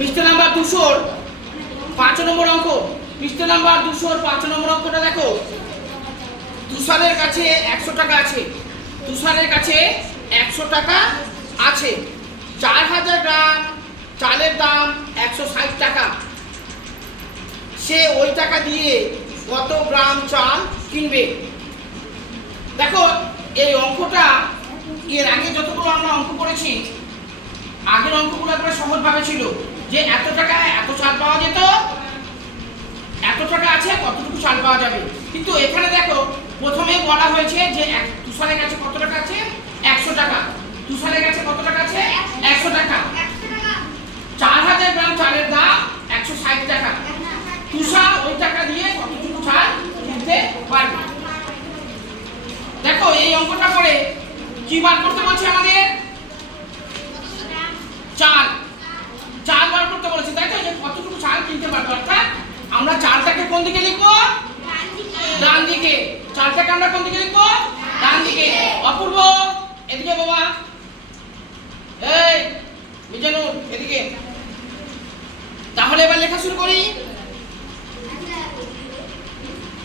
পৃষ্ঠা নাম্বার দুশোর পাঁচ নম্বর অঙ্ক। পৃষ্ঠা নাম্বার দুশোর পাঁচ নম্বর অঙ্কটা দেখো। তুষারের কাছে একশো টাকা আছে। তুষারের কাছে একশো টাকা আছে। চার হাজার গ্রাম চালের দাম একশো ষাট টাকা। সে ওই টাকা দিয়ে কত গ্রাম চাল কিনবে? দেখো, এই অঙ্কটা এর আগে যতগুলো আমরা অঙ্ক করেছি, আগের অঙ্কগুলো একবার সহজভাবে ছিল। যে এত টাকা এত চাল পাওয়া যেত? এত টাকা আছে, কতটুকু চাল পাওয়া যাবে? কিন্তু এখানে দেখো, প্রথমে বলা হয়েছে যে তুষারের কাছে কত টাকা আছে? একশো টাকা। তুষারের কাছে কত টাকা আছে? একশো টাকা। চার হাজার গ্রাম চালের দাম একশো ষাট টাকা। তুষার ওই টাকা দিয়ে কতটুকু চাল কিনতে পারবে? দেখো, এই অঙ্কটা করে কি বার করতে বলছে আমাদের? চাল চাল বার করতে বলেছে তাই তো যে কতটুকু চাল কিনতে পারব। অর্থাৎ আমরা চালটাকে কোন দিকে লিখব? ডান দিকে চালটাকে আমরা কোন দিকে লিখব? ডান দিকে অপূর্ব। এদিকে বাবা। এই, মিজানুর, এদিকে। তাহলে এবার লেখা শুরু করি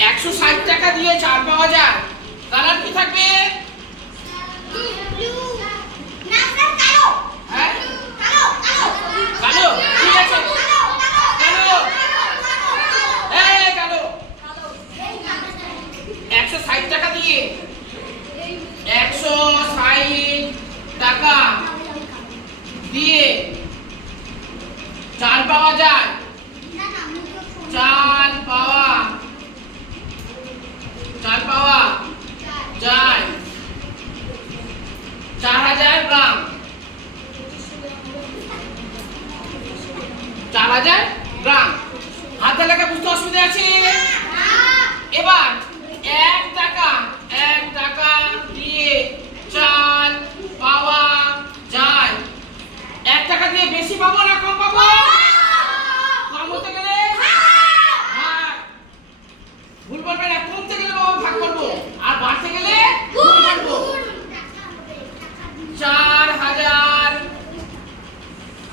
একশো ষাট টাকা দিয়ে চাল পাওয়া যায় কালার কি থাকবে হ্যাঁ কালো ঠিক আছে কালো এই কালো একশো ষাট টাকা দিয়ে একশো ষাট টাকা দিয়ে চাল পাওয়া যায় চাল পাওয়া চাল পাওয়া যায় চার হাজার গ্রাম চার হাজার গ্রাম হাতে লেখা বুঝতে অসুবিধা আছে এবার এক টাকা এক টাকা দিয়ে চাল পাওয়া যায় এক টাকা দিয়ে বেশি পাবো না কম পাবো কম হতে গেলে ভাগ। ভুল বলবেন না কমতে গেলে বাবা ভাগ করব আর বাড়তে গেলে গুণ করব চার হাজার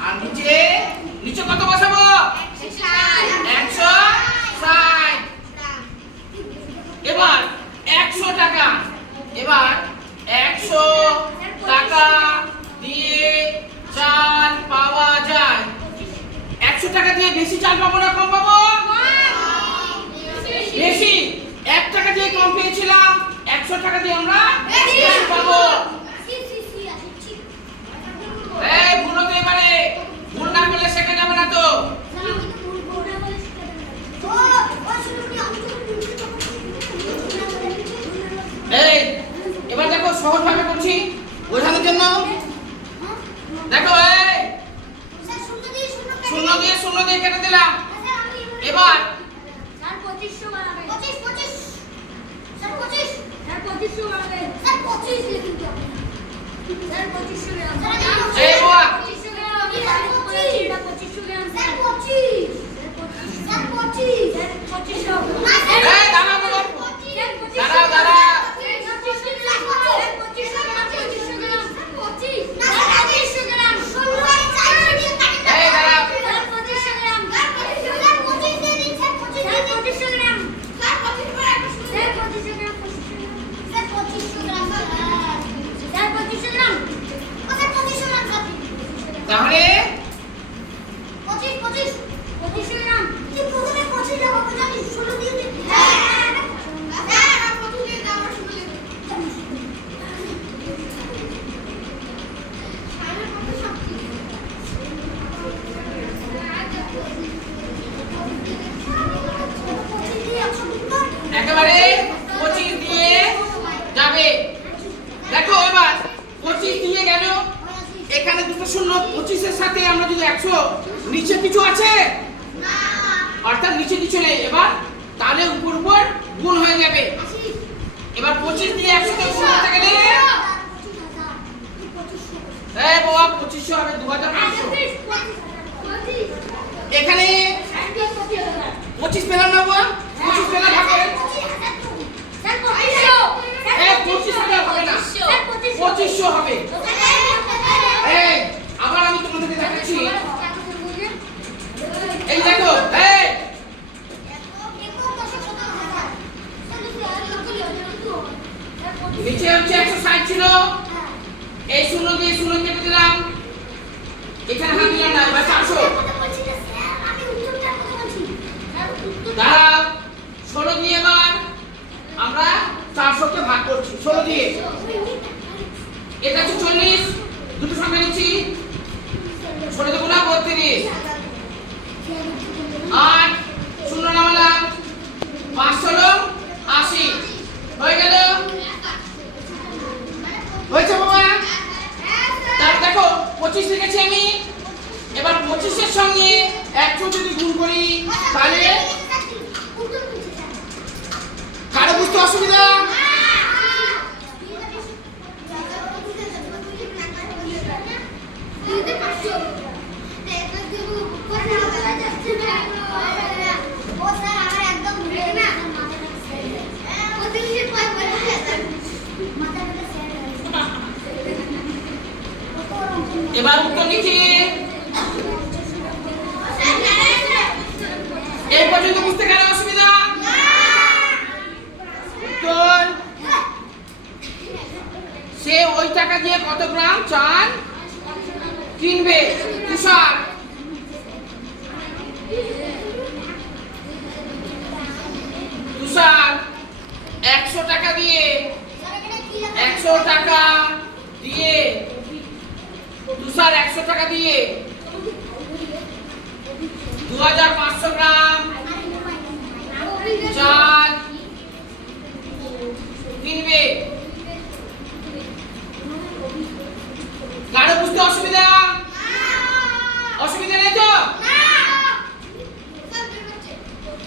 আর নিচে নিচে কত বসাবো একশো ষাট এবার একশো টাকা এবার একশো টাকা দিয়ে চাল পাওয়া যায় একশো টাকা দিয়ে বেশি চাল পাবো না কম পাবো? বেশি। এক টাকা দিয়ে কম পেয়েছিলাম একশো টাকা দিয়ে আমরা বেশি। পাবো। এই ভুল হতে পারে। ভুল না করলে শেখা যাবে না তো। এই এবার দেখো সহজ ভাবে করছি। বোঝানোর জন্য। দেখো দিয়ে শূন্য দিয়ে কেটে দিলাম তাহলে? একেবারে পঁচিশ দিয়ে যাবে। দেখো এবার পঁচিশ দিয়ে গেল। এখানে দুটো শূন্য, পঁচিশের সাথে আমরা যদি একশো, নিচে কিছু আছে? অর্থাৎ নিচে কিছু নেই। এবার তাহলে উপর উপর গুণ হয়ে যাবে। এবার পঁচিশ দিয়ে একশো গুণ করতে গেলে? এই বাবা, পঁচিশশো হবে, দু হাজার পাঁচশো। এখানে পঁচিশ পেলাম না বাবা? পঁচিশ পেলাম এই পঁচিশ হাজার হবে না। পঁচিশশো হবে। নিচে হচ্ছে একশো ষাট ছিল। এই শূন্য দিয়ে শূন্য কেটে দিলাম। এখানে হাত দিলাম না এবার চারশো দাঁড়াও। ষোলো দিয়ে এবার আমরা চারশোকে ভাগ করছি। ষোলো দিয়ে। এটা হচ্ছে চল্লিশ। এবার উত্তর লিখি এই পর্যন্ত বুঝতে গেলে অসুবিধা। উত্তর। সে ওই টাকা দিয়ে কত গ্রাম চাল কিনবে? তুষার। তুষার, একশো টাকা দিয়ে। একশো টাকা। তুষার একশো টাকা দিয়ে। দু হাজার পাঁচশো গ্রাম। চাল